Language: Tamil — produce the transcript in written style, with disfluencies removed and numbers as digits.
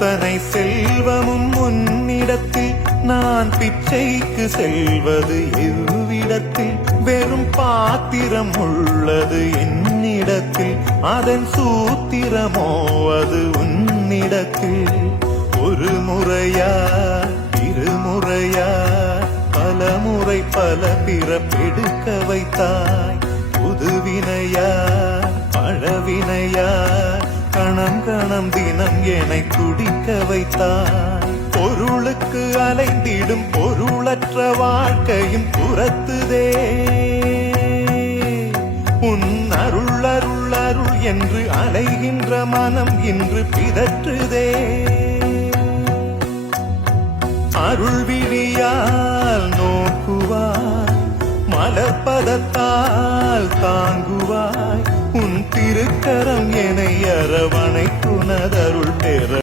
அத்தனை செல்வமும் உன்னிடத்தில் நான் பிச்சைக்கு செல்வது எவ்விடத்தில் வெறும் பாத்திரம் உள்ளது என்னிடத்தில் அதன் சூத்திரமோ அது உன்னிடத்தில் ஒரு முறையா இருமுறையா பல முறை பல பிறப்பெடுக்க வைத்தாய் புதுவினையா பழவினையா கணம் கணம் தினம் என்னை துடிக்க வைத்தாய் பொருளுக்கு அலைந்திடும் பொருளற்ற வாழ்க்கையும் துரத்துதே உன் அருள் அருள் அருள் என்று அலைகின்ற மனம் இன்று பிதற்றுதே அருள் விழியால் நோக்குவாய் மலர்பதத்தால் தாங்குவாய் உன் திருக்கரம் என்னை அரவணைக்குனதருள் பெற